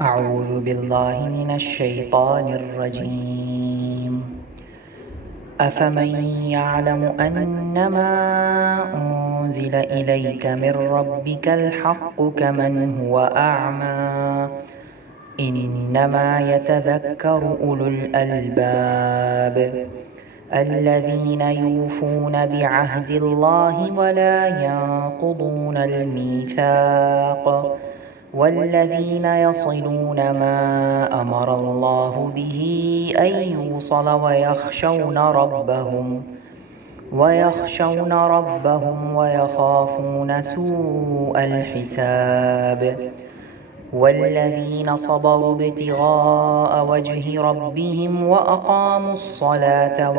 أعوذ بالله من الشيطان الرجيم. أفمن يعلم أنما أنزل إليك من ربك الحق كمن هو أعمى إنما يتذكر أولو الألباب الذين يوفون بعهد الله ولا ينقضون الميثاق والذين يصلون ما أمر الله به أن يوصل ويخشون ربهم ويخافون سوء الحساب والذين صبروا ابتغاء وجه ربهم وأقاموا الصلاة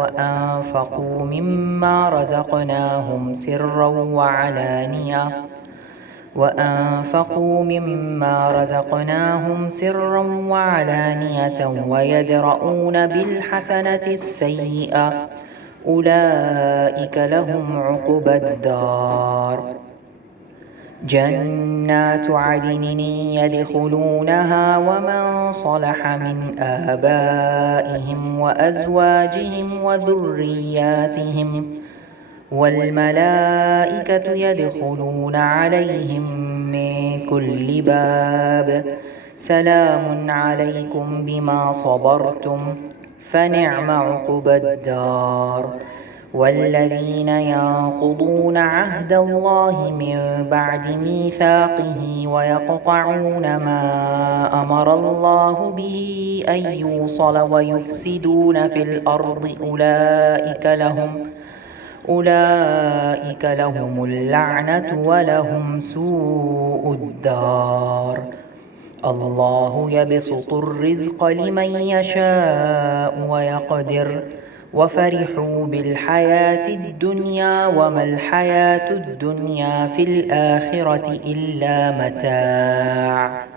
وأنفقوا مما رزقناهم سرا وعلانية ويدرؤون بالحسنة السيئة أولئك لهم عقبى الدار جنات عدن يدخلونها ومن صلح من آبائهم وأزواجهم وذرياتهم والملائكة يدخلون عليهم من كل باب سلام عليكم بما صبرتم فنعم عقبى الدار والذين ينقضون عهد الله من بعد ميثاقه ويقطعون ما أمر الله به أن يوصل ويفسدون في الأرض أولئك لهم اللعنة ولهم سوء الدار الله يبسط الرزق لمن يشاء ويقدر وفرحوا بالحياة الدنيا وما الحياة الدنيا في الآخرة إلا متاع